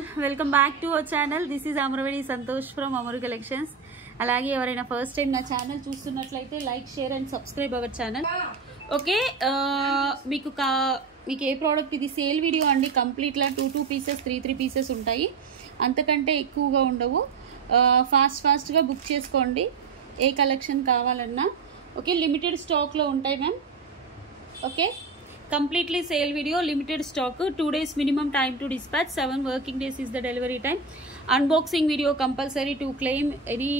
All, welcome back to our channel. This is Amaraveni Santosh from Amaru collections. అలాగే ఎవరైనా first time నా channel చూస్తున్నట్లయితే like, share and subscribe our channel. Okay, మీకు ఏ product ఇది సేల్ వీడియో అండి. కంప్లీట్లా 2 పీసెస్ 3 పీసెస్ ఉంటాయి, అంతకంటే ఎక్కువగా ఉండవు. ఫాస్ట్గా బుక్ చేసుకోండి ఏ కలెక్షన్ కావాలన్నా. ఓకే, లిమిటెడ్ స్టాక్లో ఉంటాయి ma'am. Okay, completely sale video, limited stock, 2 days minimum time to dispatch, 7 working days is the delivery time. Unboxing video compulsory to claim any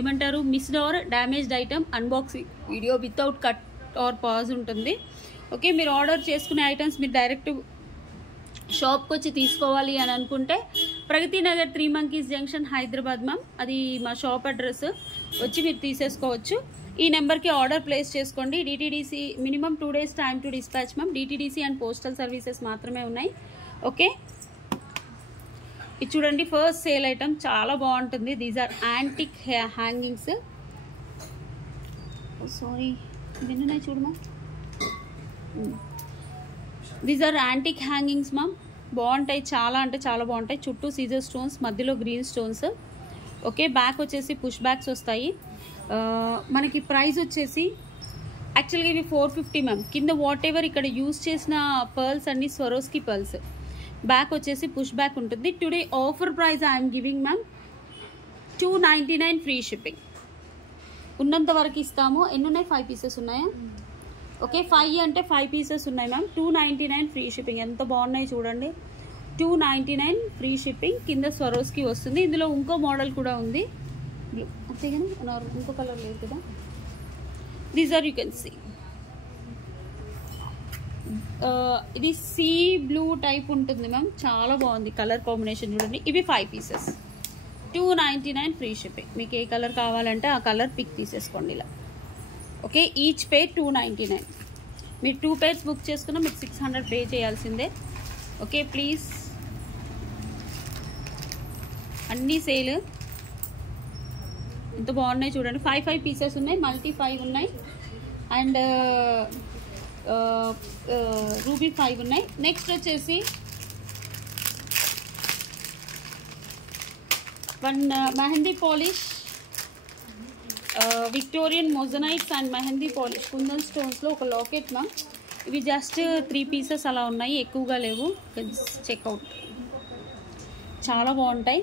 ఏమంటారు missed or damaged item. Unboxing video without cut or pause ఉంటుంది. Okay, మీరు order చేసుకునే items మీరు direct షాప్కి వచ్చి తీసుకోవాలి అని అనుకుంటే Pragathi Nagar 3 Monkeys junction Hyderabad ma'am, అది మా షాప్ అడ్రస్. వచ్చి మీరు తీసేసుకోవచ్చు. ఈ నెంబర్కి ఆర్డర్ ప్లేస్ చేసుకోండి. DTDC minimum 2 days time to dispatch ma'am. DTDC and postal services మాత్రమే ఉన్నాయి. ఓకే, ఇది చూడండి ఫస్ట్ సేల్ ఐటమ్, చాలా బాగుంటుంది. These are antique hangings. Sorry, విన్నాయి చూడమా. These are antique hangings ma'am, బాగుంటాయి, చాలా అంటే చాలా బాగుంటాయి. చుట్టూ సీజర్ స్టోన్స్, మధ్యలో గ్రీన్ స్టోన్స్. ఓకే, బ్యాక్ వచ్చేసి పుష్ బ్యాక్స్ వస్తాయి. మనకి ప్రైస్ వచ్చేసి యాక్చువల్గా ఇవి 450 మ్యామ్. కింద వాట్ ఎవర్ ఇక్కడ యూజ్ చేసిన పర్ల్స్ అన్ని స్వరోస్కి పర్ల్స్. బ్యాక్ వచ్చేసి పుష్ బ్యాక్ ఉంటుంది. Today offer price I'm giving ma'am 299 free shipping. ఉన్నంత వరకు ఇస్తాము. ఎన్ని ఉన్నాయి? 5 పీసెస్ ఉన్నాయా? ఓకే, 5 అంటే 5 పీసెస్ ఉన్నాయి మ్యామ్. 299 free shipping. ఎంత బాగున్నాయి చూడండి. 299 ఫ్రీ షిప్పింగ్. కింద స్వరోస్కి వస్తుంది. ఇందులో ఇంకో మోడల్ కూడా ఉంది, అంతే కానీ ఇంకో కలర్ లేదు కదా. These are you can see. ఇది సీ బ్లూ టైప్ ఉంటుంది మ్యామ్, చాలా బాగుంది కలర్ కాంబినేషన్ చూడండి. ఇవి 5 పీసెస్, 299 ఫ్రీ షిప్పింగ్. మీకు ఏ కలర్ కావాలంటే ఆ కలర్ పిక్ తీసేసుకోండి ఇలా. ఓకే, ఈచ్ పేర్ 299. మీరు 2 pairs బుక్ చేసుకున్నా మీకు 600 పే చేయాల్సిందే. Okay, please. అన్నీ సేల్, ఎంత బాగున్నాయి చూడండి. 5 పీసెస్ ఉన్నాయి, మల్టీ 5 ఉన్నాయి, అండ్ రూబీ 5 ఉన్నాయి. నెక్స్ట్ వచ్చేసి 1 mehndi polish, Victorian moissanites and mehndi polish kundan స్టోన్స్లో ఒక లాకెట్ మ్యామ్. ఇవి జస్ట్ 3 పీసెస్ అలా ఉన్నాయి, ఎక్కువగా లేవు. చెక్అవుట్, చాలా బాగుంటాయి.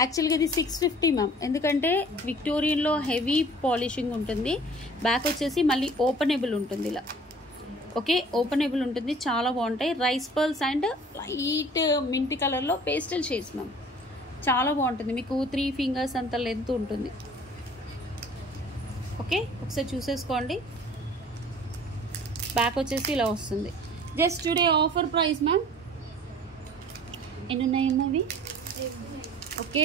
యాక్చువల్గా ఇది 650 మ్యామ్, ఎందుకంటే విక్టోరియన్లో హెవీ పాలిషింగ్ ఉంటుంది. బ్యాక్ వచ్చేసి మళ్ళీ ఓపెనబుల్ ఉంటుంది ఇలా. ఓకే, ఓపెనబుల్ ఉంటుంది, చాలా బాగుంటాయి. Rice pearls and light mint కలర్లో పేస్టల్ షేడ్స్ మ్యామ్, చాలా బాగుంటుంది. మీకు 3 fingers అంత లెంత్ ఉంటుంది. ఓకే, ఒకసారి చూసేసుకోండి. బ్యాక్ వచ్చేసి ఇలా వస్తుంది. Just today offer price ma'am. ఎన్ని ఉన్నాయమ్మా అవి? Okay,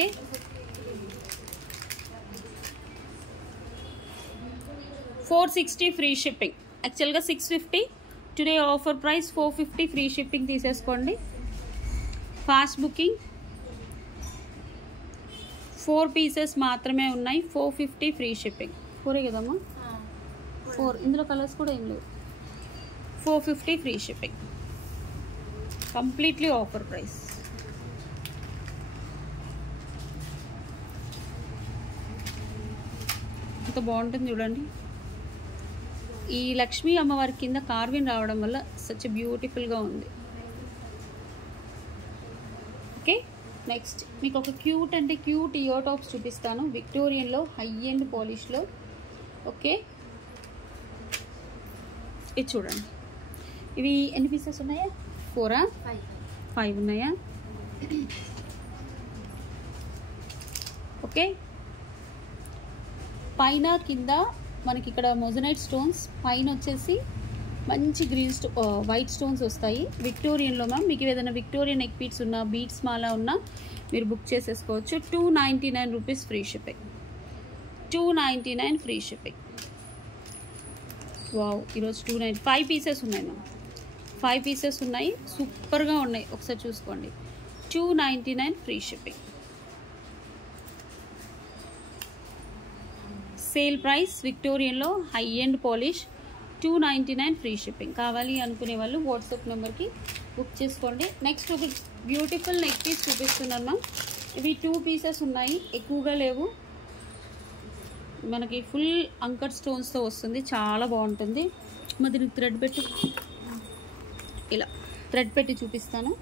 460 free shipping. యాక్చువల్గా 650, today offer price 450 free shipping. తీసేసుకోండి. Fast booking. 4 పీసెస్ మాత్రమే ఉన్నాయి, 450 ఫ్రీ షిప్పింగ్. 4 కదమ్మా? 4. ఇందులో కలర్స్ కూడా ఏం లేవు. 450 free shipping, completely offer price. ఎంత బాగుంటుంది చూడండి. ఈ లక్ష్మీ అమ్మవారి కింద కార్విన్ రావడం వల్ల సచ్ బ్యూటిఫుల్గా ఉంది. ఓకే, నెక్స్ట్ మీకు ఒక క్యూట్ అంటే క్యూట్ ఇయర్ టాప్స్ చూపిస్తాను, విక్టోరియన్లో హై ఎండ్ పాలిష్లో. ఓకే, ఇది చూడండి. ఇవి ఎన్ని పీసెస్ ఉన్నాయా? 4ఆ? 5 ఉన్నాయా? ఓకే, పైన కింద మనకి ఇక్కడ మొజనైట్ స్టోన్స్, పైన వచ్చేసి మంచి గ్రీన్ వైట్ స్టోన్స్ వస్తాయి. విక్టోరియన్లో మ్యామ్. మీకు ఏదైనా విక్టోరియన్ నెక్ బీట్స్ ఉన్నా, బీట్స్ మాలా ఉన్నా మీరు బుక్ చేసేసుకోవచ్చు. 299 rupees free shipping. 299 free shipping. Wow, ఈరోజు 5 పీసెస్ ఉన్నాయి మ్యామ్. 5 పీసెస్ ఉన్నాయి, సూపర్గా ఉన్నాయి. ఒకసారి చూసుకోండి. 299 ఫ్రీ షిప్పింగ్. సేల్ ప్రైస్ విక్టోరియన్లో high end polish 299 free shipping. కావాలి అనుకునే వాళ్ళు వాట్సాప్ నెంబర్కి బుక్ చేసుకోండి. నెక్స్ట్ ఒక బ్యూటిఫుల్ నెక్ పీస్ చూపిస్తున్నాను మ్యామ్. ఇవి 2 పీసెస్ ఉన్నాయి, ఎక్కువగా లేవు. మనకి ఫుల్ అంకర్ స్టోన్స్తో వస్తుంది, చాలా బాగుంటుంది. మరి థ్రెడ్ పెట్టి ఇలా థ్రెడ్ పెట్టి చూపిస్తాను.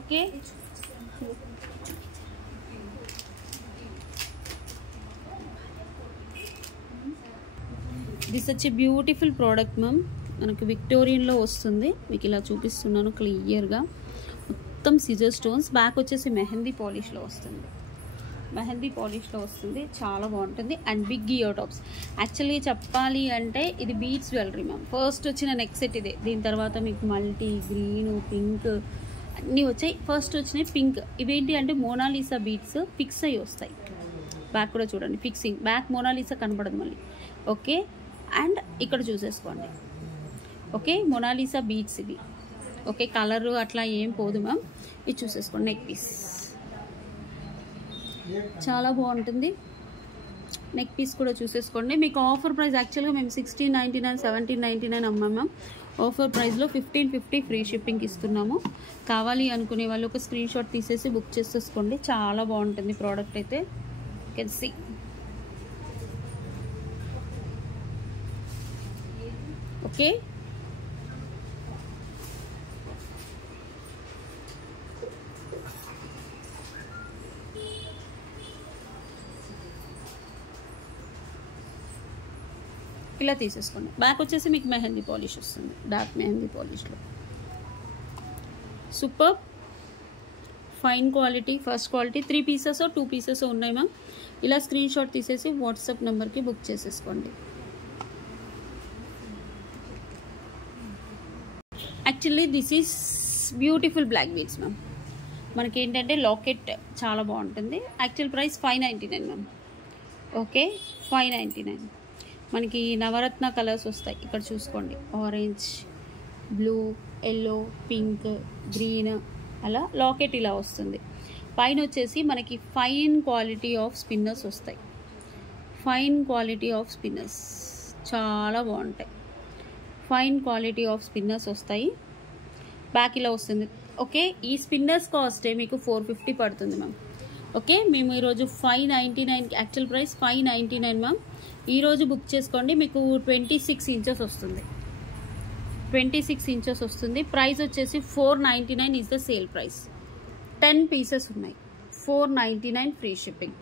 ఓకే, దిస్ వచ్చి బ్యూటిఫుల్ ప్రోడక్ట్ మ్యామ్. మనకి విక్టోరియన్లో వస్తుంది. మీకు ఇలా చూపిస్తున్నాను క్లియర్గా. మొత్తం సిజర్ స్టోన్స్. బ్యాక్ వచ్చేసి మెహందీ పాలిష్లో వస్తుంది. మెహందీ పాలిష్లో వస్తుంది, చాలా బాగుంటుంది. And big ear tops. Actually చెప్పాలి అంటే ఇది బీడ్స్ జ్యువెలరీ మ్యామ్. ఫస్ట్ వచ్చిన నెక్ సెట్ ఇదే. దీని తర్వాత మీకు మల్టీ, గ్రీన్, పింక్ అన్నీ వచ్చాయి. ఫస్ట్ వచ్చినాయి పింక్. ఇవేంటి అంటే మోనాలిసా బీడ్స్ ఫిక్స్ అయ్యి వస్తాయి. బ్యాక్ కూడా చూడండి ఫిక్సింగ్. బ్యాక్ మోనాలిసా కనపడదు మళ్ళీ. ఓకే, అండ్ ఇక్కడ చూసేసుకోండి. ఓకే, మోనాలిసా బీడ్స్ ఇవి. ఓకే, కలర్ అట్లా ఏం పోదు మ్యామ్. ఇది చూసేసుకోండి. నెక్ పీస్ చాలా బాగుంటుంది. నెక్ పీస్ కూడా చూసేసుకోండి. మీకు ఆఫర్ ప్రైస్ యాక్చువల్గా మేము 1699, 1799 అమ్మాం మ్యామ్. ఆఫర్ ప్రైస్లో 1550 ఫ్రీ షిప్పింగ్ ఇస్తున్నాము. కావాలి అనుకునే వాళ్ళు ఒక స్క్రీన్ షాట్ తీసేసి బుక్ చేసేసుకోండి. చాలా బాగుంటుంది ప్రోడక్ట్ అయితే. Can see. ఓకే, ఇలా తీసేసుకోండి. బ్యాక్ వచ్చేసి మీకు మెహందీ పాలిష్ వస్తుంది, డార్క్ మెహందీ పాలిష్లో. Super fine quality, first quality. 3 pieces 2 pieces ఉన్నాయి మ్యామ్. ఇలా స్క్రీన్ షాట్ తీసేసి వాట్సాప్ నెంబర్కి బుక్ చేసేసుకోండి. Actually this is beautiful black beads ma'am. మనకి ఏంటంటే లాకెట్ చాలా బాగుంటుంది. Actual price 599 ma'am. ఓకే, 599. మనకి నవరత్న కలర్స్ వస్తాయి. ఇక్కడ చూసుకోండి, orange, blue, yellow, pink, green, అలా లాకెట్ ఇలా వస్తుంది. పైన వచ్చేసి మనకి ఫైన్ క్వాలిటీ ఆఫ్ స్పిన్నర్స్ వస్తాయి. ఫైన్ క్వాలిటీ ఆఫ్ స్పిన్నర్స్ చాలా బాగుంటాయి. ఫైన్ క్వాలిటీ ఆఫ్ స్పిన్నర్స్ వస్తాయి. బ్యాక్ ఇలా వస్తుంది. ఓకే, ఈ స్పిన్నర్స్ కాస్టే మీకు 450 పడుతుంది మ్యామ్. ఓకే, మేము ఈరోజు 599, యాక్చువల్ ప్రైస్ 599 మ్యామ్. ఈరోజు బుక్ చేసుకోండి. మీకు 26 ఇంచెస్ వస్తుంది. 26 ఇంచెస్ వస్తుంది. ప్రైస్ వచ్చేసి 499 is the sale price. 10 pieces ఉన్నాయి. 499 ఫ్రీ షిప్పింగ్.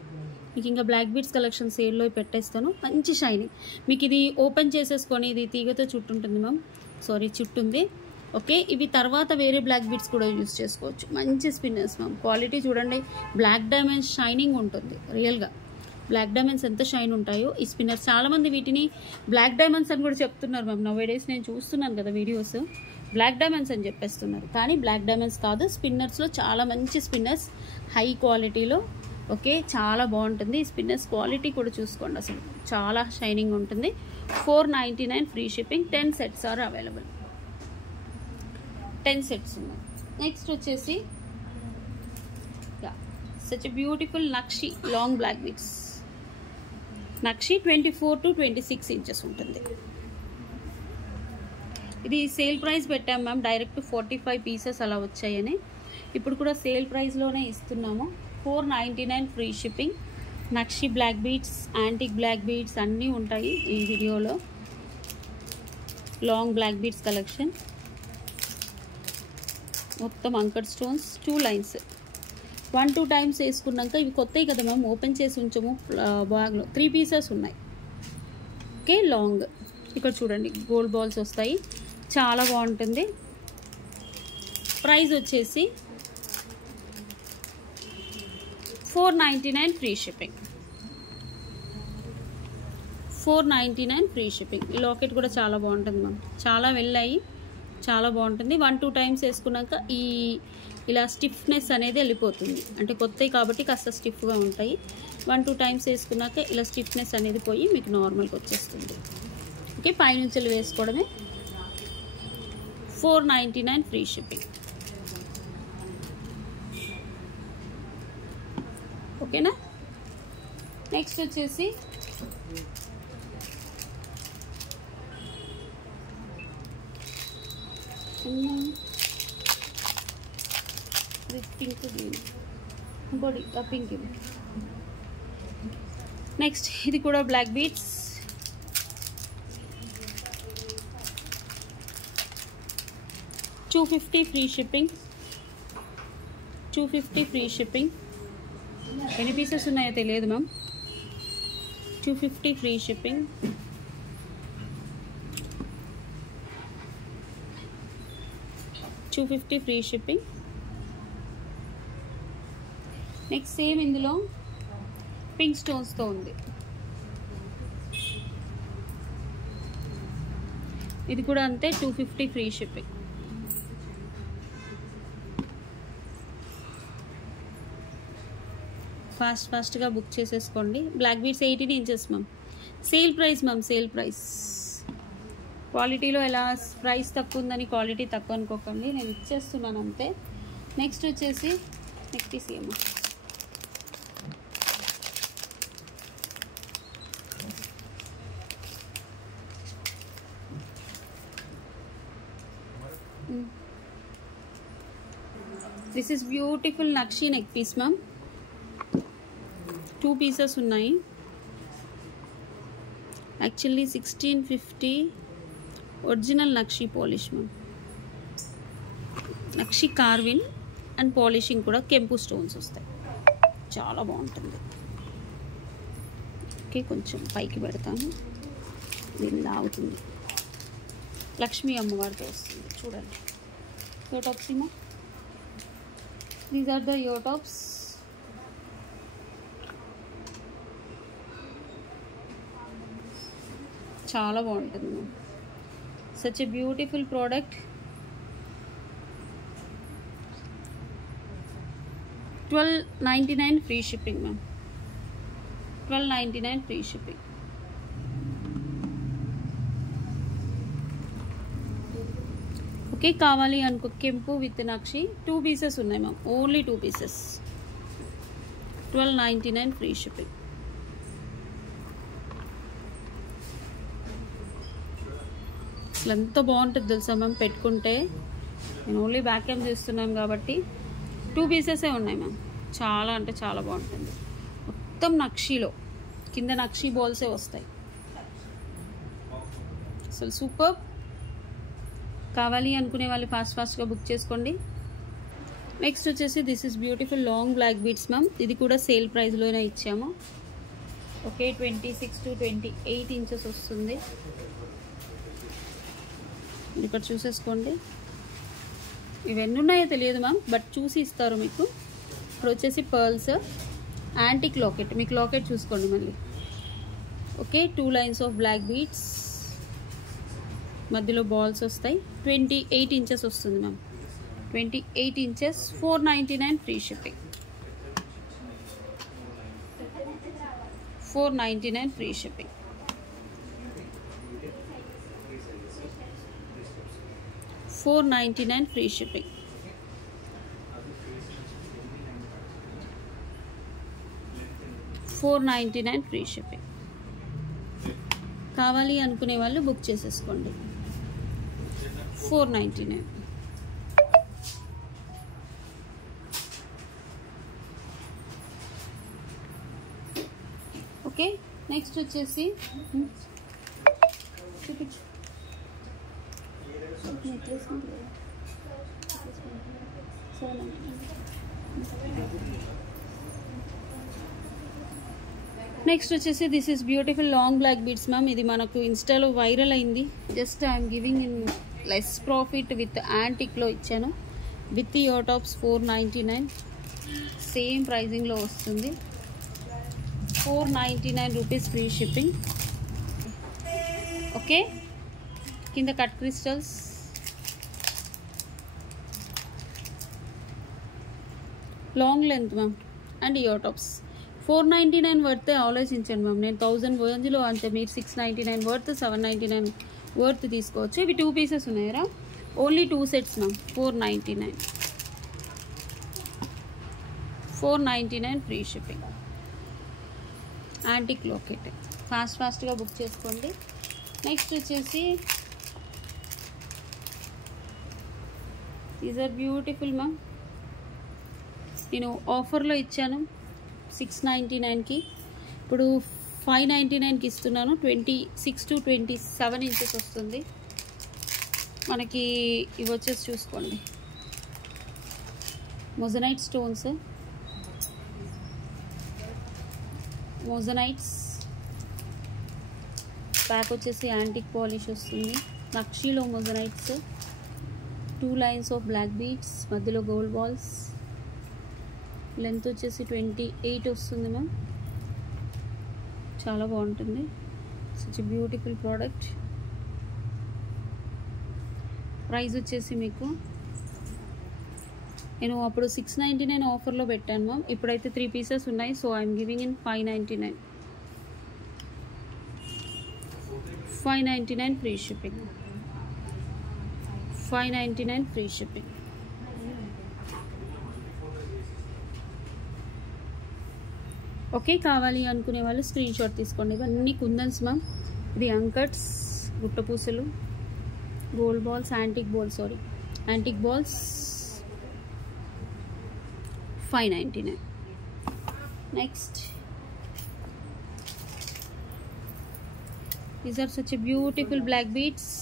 మీకు ఇంకా బ్లాక్ బీడ్స్ కలెక్షన్ సేల్లో పెట్టేస్తాను. మంచి షైనింగ్. మీకు ఇది ఓపెన్ చేసేసుకొని, ఇది తీగతో చుట్టుంటుంది మ్యామ్. సారీ, చుట్టుంది. ఓకే, ఇవి తర్వాత వేరే బ్లాక్ బీడ్స్ కూడా యూజ్ చేసుకోవచ్చు. మంచి స్పిన్నర్స్ మ్యామ్. క్వాలిటీ చూడండి. బ్లాక్ డైమండ్స్ షైనింగ్ ఉంటుంది రియల్గా. బ్లాక్ డైమండ్స్ ఎంత షైన్ ఉంటాయో ఈ స్పిన్నర్స్. చాలామంది వీటిని బ్లాక్ డైమండ్స్ అని కూడా చెప్తున్నారు మ్యామ్. నవ్ డేస్ నేను చూస్తున్నాను కదా వీడియోస్, బ్లాక్ డైమండ్స్ అని చెప్పేస్తున్నారు. కానీ బ్లాక్ డైమండ్స్ కాదు. స్పిన్నర్స్లో చాలా మంచి స్పిన్నర్స్, హై క్వాలిటీలో. ఓకే, చాలా బాగుంటుంది. స్పిన్నర్స్ క్వాలిటీ కూడా చూసుకోండి, అసలు చాలా షైనింగ్ ఉంటుంది. 499 free shipping. 10 sets are available. 10 sets ఉన్నాయి. నెక్స్ట్ వచ్చేసి such beautiful nakshi long black beads. Nakshi 24 to 26 inches ఉంటుంది. ఇది సేల్ ప్రైస్ పెట్టాం మ్యామ్. డైరెక్ట్ 45 పీసెస్ అలా వచ్చాయని. ఇప్పుడు కూడా సేల్ ప్రైస్లోనే ఇస్తున్నాము. 499 free shipping. Nakshi black beads, antique black beads అన్నీ ఉంటాయి ఈ వీడియోలో. Long black beads collection. మొత్తం అంకర్ స్టోన్స్, 2 లైన్స్. 1-2 టైమ్స్ వేసుకున్నాక ఇవి కొత్తవి కదా మ్యామ్, ఓపెన్ చేసి ఉంచము బ్యాగ్లో. 3 పీసెస్ ఉన్నాయి. Okay, long. ఇక్కడ చూడండి గోల్డ్ బాల్స్ వస్తాయి, చాలా బాగుంటుంది. ప్రైస్ వచ్చేసి 499 ఫ్రీ షిప్పింగ్. 499 free shipping. ఈ లాకెట్ కూడా చాలా బాగుంటుంది మ్యామ్. చాలా వెళ్ళాయి, చాలా బాగుంటుంది. 1-2 టైమ్స్ వేసుకున్నాక ఈ ఇలా స్టిఫ్నెస్ అనేది వెళ్ళిపోతుంది. అంటే కొత్తవి కాబట్టి కాస్త స్టిఫ్గా ఉంటాయి. 1-2 టైమ్స్ వేసుకున్నాక ఇలా స్టిఫ్నెస్ అనేది పోయి మీకు నార్మల్గా వచ్చేస్తుంది. ఓకే, పైనుంచి వేసుకోవడమే. 499 ఫ్రీ షిప్పింగ్. ఓకేనా. నెక్స్ట్ వచ్చేసి పింక్ ఇంకోటి పింక్ ఇది. నెక్స్ట్ ఇది కూడా black beads. $250 free shipping. 250 free shipping. ఎన్ని పీసెస్ ఉన్నాయో తెలియదు ma'am. 250 free shipping. $250 free shipping. Next same ఇందులో పింక్ స్టోన్స్తో ఉంది. ఇది కూడా అంతే, 250 ఫ్రీ షిప్పింగ్. ఫాస్ట్గా బుక్ చేసేసుకోండి. Black beads 18 inches ma'am. Sale price ma'am, sale price. క్వాలిటీలో ఎలా ప్రైస్ తక్కువ ఉందని క్వాలిటీ తక్కువ అనుకోకండి, నేను ఇచ్చేస్తున్నాను అంతే. నెక్స్ట్ వచ్చేసి నెక్స్ట్ తీసేయమ్మ. This is beautiful nakshi neck piece ma'am. 2 pieces ఉన్నాయి. Actually 1650 original nakshi polish ma'am. Nakshi carving and polishing కూడా కెంపు స్టోన్స్ వస్తాయి. చాలా బాగుంటుంది. ఓకే, కొంచెం పైకి పెడతాను, దీన్ని లాగుతుంది. లక్ష్మీ అమ్మవారితో వస్తుంది చూడండి. ఇయర్ టాప్స్ ఏమో, these are the ear tops. చాలా బాగుంటుంది ma'am. Such a beautiful product. $12.99 free shipping ma'am. $12.99 free shipping. Okay, కావాలి అనుకో కెంపు విత్ నక్షి 2 పీసెస్ ఉన్నాయి ma'am. Only 2 pieces. $12.99 free shipping. అసలు ఎంత బాగుంటుంది తెలుసా మ్యామ్ పెట్టుకుంటే. నేను ఓన్లీ బ్యాక్ క్యామ్ చేస్తున్నాను కాబట్టి 2 పీసెసే ఉన్నాయి మ్యామ్. చాలా అంటే చాలా బాగుంటుంది. మొత్తం నక్షిలో కింద నక్షి బాల్సే వస్తాయి. అసలు సూపర్. కావాలి అనుకునే వాళ్ళు ఫాస్ట్గా బుక్ చేసుకోండి. నెక్స్ట్ వచ్చేసి this is beautiful long black beads ma'am. ఇది కూడా సేల్ ప్రైస్లోనే ఇచ్చాము. ఓకే, 26 to 28 ఇంచెస్ వస్తుంది. ఇక్కడ చూసేసుకోండి. ఇవన్నీ ఉన్నాయో తెలియదు మ్యామ్, బట్ చూసి ఇస్తారు మీకు. ఇప్పుడు వచ్చేసి పర్ల్స్, యాంటిక్ లాకెట్. మీకు లాకెట్ చూసుకోండి మళ్ళీ. Okay, 2 lines of black beads, మధ్యలో బాల్స్ వస్తాయి. 28 ఇంచెస్ వస్తుంది ma'am. 28 inches. $4.99 free shipping. $4.99 free shipping. $4.99 free shipping. $4.99 free shipping. కావాలి అనుకునే వాళ్ళు బుక్ చేసేసుకోండి. $4.99. ఓకే, నెక్స్ట్ వచ్చేసి నెక్స్ట్ వచ్చేసి this is beautiful long black beads ma'am. ఇది మనకు ఇన్స్టాలో వైరల్ అయింది. Just I'm giving in less profit with యాంటిక్లో ఇచ్చాను. With ear tops $4.99. సేమ్ ప్రైజింగ్లో వస్తుంది. ₹499 ఫ్రీ షిప్పింగ్. ఓకే, కింద cut crystals. Long length ma'am and ear tops. $499 worth ఆలోచించండి ma'am. నేను 1000 రేంజ్లో అంటే మీరు $699 వర్త్, $799 వర్త్ తీసుకోవచ్చు. ఇవి 2 పీసెస్ ఉన్నాయరా, only 2 sets ma'am. $499. $499 free shipping. Antique locket. ఫాస్ట్గా బుక్ చేసుకోండి. నెక్స్ట్ వచ్చేసి దీస్ ఆర్ బ్యూటిఫుల్ మ్యామ్. నేను ఆఫర్లో ఇచ్చాను 699కి, ఇప్పుడు 599కి ఇస్తున్నాను. 26 to 27 ఇంచెస్ వస్తుంది మనకి. ఇవి వచ్చేసి చూసుకోండి, మొజనైట్ స్టోన్స్, మొజనైట్స్. బ్యాక్ వచ్చేసి యాంటిక్ పాలిష్ వస్తుంది, నక్షీలో moissanites, 2 lines of black beads, మధ్యలో గోల్డ్ బాల్స్. లెంత్ వచ్చేసి 28 వస్తుంది మ్యామ్. చాలా బాగుంటుంది. Such beautiful product. ప్రైస్ వచ్చేసి మీకు నేను అప్పుడు 699 ఆఫర్లో పెట్టాను మ్యామ్. ఇప్పుడైతే 3 పీసెస్ ఉన్నాయి, so I'm giving in 599. 599 free shipping. 599 free shipping. Okay, కావాలి అనుకునే వాళ్ళు స్క్రీన్ షాట్ తీసుకోండి. ఇవన్నీ కుందన్స్ మ్యామ్. ఇది అంకట్స్, గుట్టపూసలు, gold balls, antique balls, sorry antique balls. 599. Next, these are such beautiful black beads.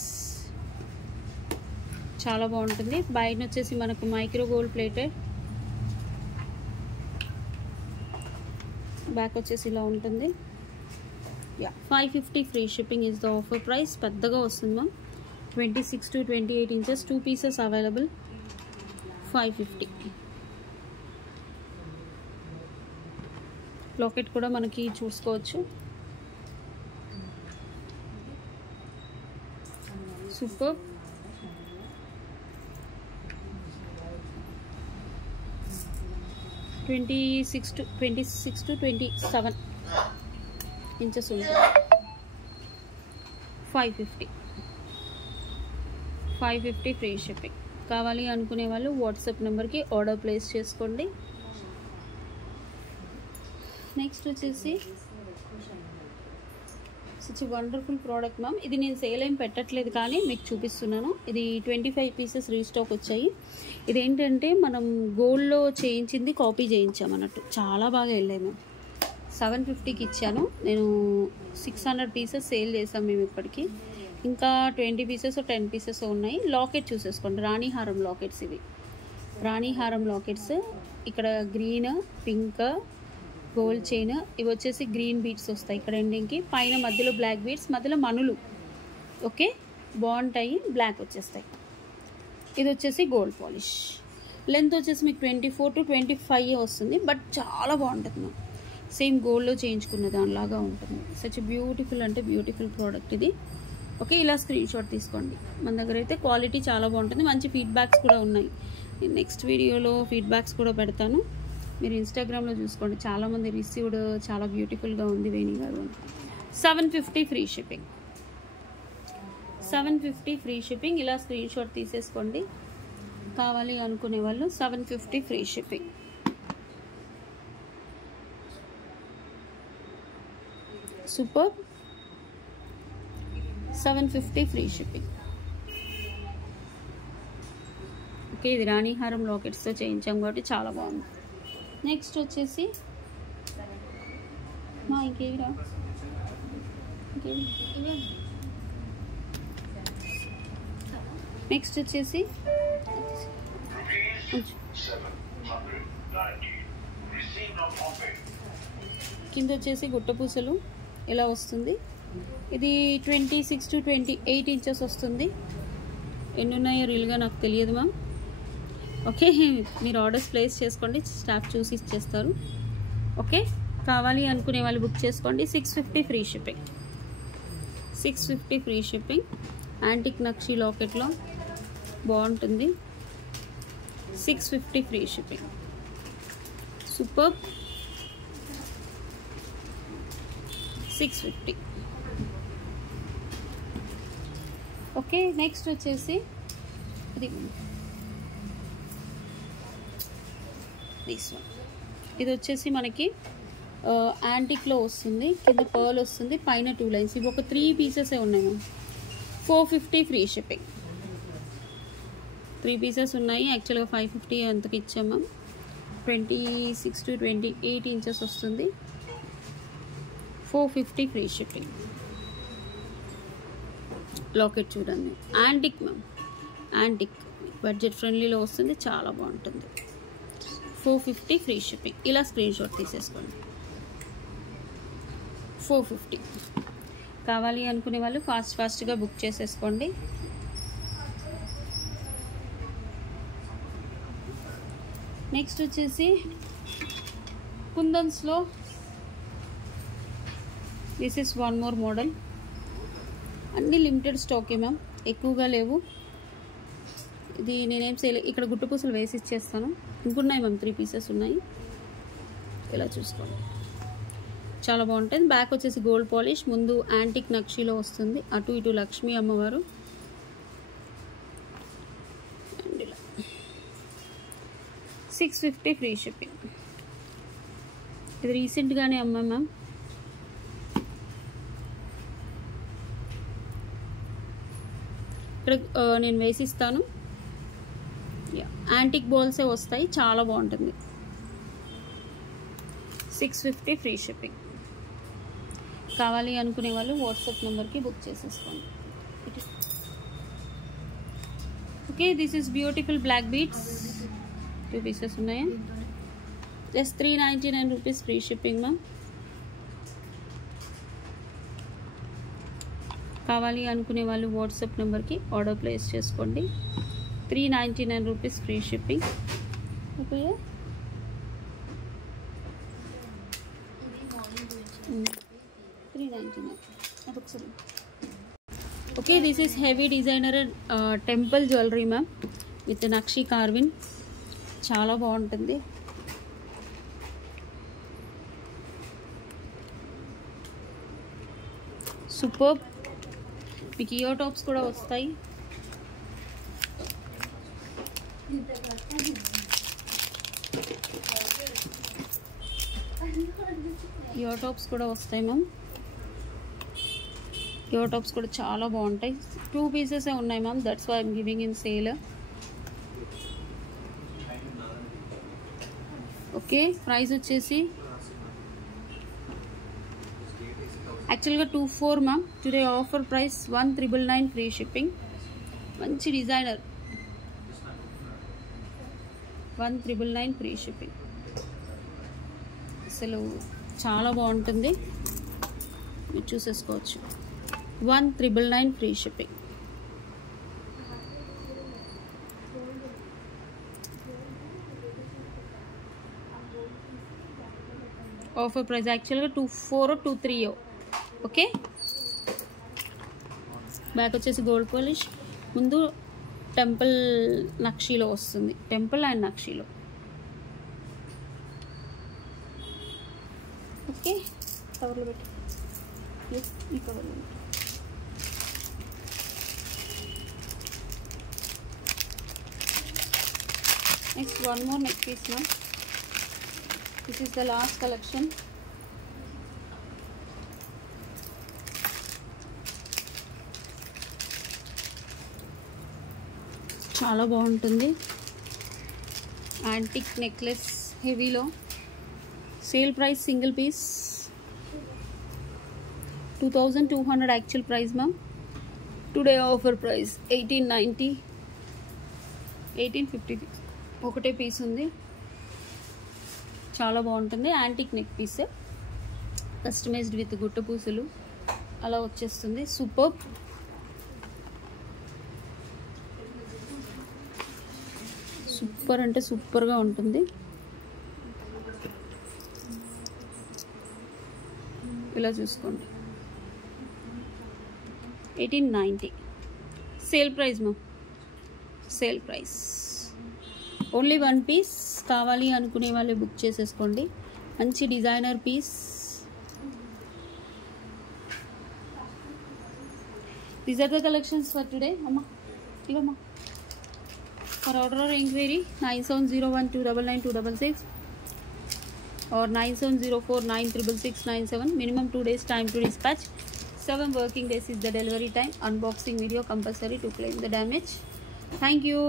చాలా బాగుంటుంది. బయట వచ్చేసి మనకు మైక్రో గోల్డ్ ప్లేటెడ్, బ్యాక్ వచ్చేసి ఇలా ఉంటుంది. 550 free shipping is the offer price. పెద్దగా వస్తుంది ma'am, 26 to 28 inches, 2 pieces available. 550. Locket కూడా మనకి చూసుకోవచ్చు. Super. Twenty six to 27 inches ఉంటుంది. 550 ఫ్రీ షిప్పింగ్. కావాలి అనుకునే వాళ్ళు వాట్సాప్ నెంబర్కి ఆర్డర్ ప్లేస్ చేసుకోండి. నెక్స్ట్ వచ్చేసి సచ్ వండర్ఫుల్ ప్రోడక్ట్ మ్యామ్. ఇది నేను సేల్ ఏం పెట్టట్లేదు కానీ మీకు చూపిస్తున్నాను. ఇది 25 పీసెస్ రీస్టాక్ వచ్చాయి. ఇదేంటంటే మనం గోల్డ్లో చేయించింది కాపీ చేయించామన్నట్టు. చాలా బాగా వెళ్ళాయి మ్యామ్. 750కి ఇచ్చాను నేను. 600 పీసెస్ సేల్ చేసాం మేము ఇప్పటికీ. ఇంకా 20 పీసెస్ 10 పీసెస్ ఉన్నాయి. లాకెట్ చూసేసుకోండి, రాణిహారం లాకెట్స్. ఇవి రాణిహారం లాకెట్స్. ఇక్కడ గ్రీన్, పింక్, గోల్డ్ చైన్. ఇవి వచ్చేసి గ్రీన్ బీడ్స్ వస్తాయి ఇక్కడ ఎండింగ్కి. పైన మధ్యలో బ్లాక్ బీడ్స్, మధ్యలో మనులు. ఓకే, బాగుంటాయి. బ్లాక్ వచ్చేస్తాయి. ఇది వచ్చేసి గోల్డ్ పాలిష్. లెంత్ వచ్చేసి మీకు 24 to 25 వస్తుంది, బట్ చాలా బాగుంటుంది మ్యామ్. సేమ్ గోల్డ్లో చేయించుకున్న దానిలాగా ఉంటుంది. సచ్ బ్యూటిఫుల్ అంటే బ్యూటిఫుల్ ప్రోడక్ట్ ఇది. ఓకే, ఇలా స్క్రీన్ షాట్ తీసుకోండి. మన దగ్గర అయితే క్వాలిటీ చాలా బాగుంటుంది. మంచి ఫీడ్బ్యాక్స్ కూడా ఉన్నాయి. నేను నెక్స్ట్ వీడియోలో ఫీడ్బ్యాక్స్ కూడా పెడతాను. మీరు ఇన్స్టాగ్రామ్లో చూసుకోండి, చాలామంది రిసీవ్డ్ చాలా బ్యూటిఫుల్గా ఉంది వేణి గారు. 750 ఫ్రీ షిప్పింగ్. 750 free shipping. ఇలా స్క్రీన్ షాట్ తీసేసుకోండి. కావాలి అనుకునే వాళ్ళు 750 free shipping. Super. 750 free shipping. Okay, ఇది రాణిహారం లాకెట్స్తో చేయించాం కాబట్టి చాలా బాగుంది. నెక్స్ట్ వచ్చేసి ఇంకేవిరా, నెక్స్ట్ వచ్చేసి కింద వచ్చేసి గుట్టపూసలు ఇలా వస్తుంది. ఇది 26 to 28 ఇంచెస్ వస్తుంది. ఎన్ని ఉన్నాయో రీల్గా నాకు తెలియదు మ్యామ్. ఓకే, మీరు ఆర్డర్స్ ప్లేస్ చేసుకోండి, స్టాఫ్ చూసి ఇచ్చేస్తారు. ఓకే, కావాలి అనుకునే వాళ్ళు బుక్ చేసుకోండి. 650 free shipping. 650 free shipping. Antique నక్షి లాకెట్లో బాగుంటుంది. 650 free shipping. Super. 650. Okay, next వచ్చేసి ఇది ఇది వచ్చేసి మనకి యాంటిక్లో వస్తుంది. కింద పర్ల్ వస్తుంది, పైన 2 లైన్స్. ఇవి ఒక 3 పీసెసే ఉన్నాయి మ్యామ్. 450 free shipping. 3 పీసెస్ ఉన్నాయి. యాక్చువల్గా 550 అంతకు ఇచ్చాము. 26 to 28 ఇంచెస్ వస్తుంది. 450 ఫ్రీ షిప్పింగ్. లాకెట్ చూడండి, యాంటిక్ మ్యామ్, యాంటిక్ బడ్జెట్ ఫ్రెండ్లీలో వస్తుంది, చాలా బాగుంటుంది. 450 ఫ్రీ షిప్పింగ్. ఇలా స్క్రీన్ షాట్ తీసేసుకోండి. 450 కావాలి అనుకునే వాళ్ళు ఫాస్ట్గా బుక్ చేసేసుకోండి. నెక్స్ట్ వచ్చేసి కుందన్స్లో this is one more model. అన్ని లిమిటెడ్ స్టాకే మ్యామ్, ఎక్కువగా లేవు. ఇది నేనేం చేయలేదు, ఇక్కడ గుట్టు పూసలు వేసి ఇచ్చేస్తాను. ఇంకున్నాయి మ్యామ్, 3 పీసెస్ ఉన్నాయి. ఇలా చూసుకోండి, చాలా బాగుంటుంది. బ్యాక్ వచ్చేసి గోల్డ్ పాలిష్, ముందు యాంటిక్ నక్షీలో వస్తుంది. అటు ఇటు లక్ష్మీ అమ్మవారు. అండ్ ఇలా 650 ఫ్రీ షిప్పింగ్. ఇది రీసెంట్గానే అమ్మా మ్యామ్. ఇక్కడ నేను వేసిస్తాను. యాంటిక్ బాల్సే వస్తాయి, చాలా బాగుంటుంది. 650 ఫ్రీ షిప్పింగ్. కావాలి అనుకునే వాళ్ళు వాట్సాప్ నెంబర్కి బుక్ చేసేసుకోండి. Okay, this is beautiful black beads. 2 pieces ఉన్నాయా? Just 399 rupees free shipping ma'am. కావాలి అనుకునే వాళ్ళు వాట్సాప్ నెంబర్కి ఆర్డర్ ప్లేస్ చేసుకోండి. 399 rupees free shipping. Okay, okay, this is heavy designer temple jewellery ma'am with నక్షి కార్విన్. చాలా బాగుంటుంది. సూపర్. మీకు ఇయర్ టాప్స్ కూడా వస్తాయి. ఇయర్ టాప్స్ కూడా వస్తాయి మ్యామ్. ఇయర్ టాప్స్ కూడా చాలా బాగుంటాయి. 2 పీసెస్ ఉన్నాయి ma'am, that's why I'm giving in sale. Okay, price వచ్చేసి యాక్చువల్గా 24 ma'am. Today offer price 1999 free shipping. మంచి డిజైనర్, 1999 ఫ్రీ షిప్పింగ్. అసలు చాలా బాగుంటుంది, మీరు చూసేసుకోవచ్చు. 1999 ఫ్రీ షిప్పింగ్. ఆఫర్ ప్రైస్ యాక్చువల్గా 24 23. ఓకే, బ్యాక్ వచ్చేసి గోల్డ్ పాలిష్, ముందు టెంపుల్ నక్షీలో వస్తుంది. Temple and నక్షీలో. ఓకే, కవర్లో పెట్టి ఈ కవర్లో పెట్టి. Next one more neck piece ma'am. This is the last collection. చాలా బాగుంటుంది. యాంటిక్ నెక్లెస్ హెవీలో. Sale price single piece 2200 actual price ma'am. Today offer price 1890, 1850. ఒకటే పీస్ ఉంది, చాలా బాగుంటుంది. Antique neck piece, customized with గుట్ట పూసలు అలా వచ్చేస్తుంది. సూపర్. సూపర్ అంటే సూపర్గా ఉంటుంది. ఇలా చూసుకోండి. 1890 sale price ma'am. Sale price only 1 piece. కావాలి అనుకునే వాళ్ళు బుక్ చేసేసుకోండి. మంచి designer piece. These are the collections for today. అమ్మా ఇవమ్మా. For order or inquiry 9701299266 or 9704966697. Minimum 2 days time to dispatch. 7 working days is the delivery time. Unboxing video compulsory to claim the damage. Thank you.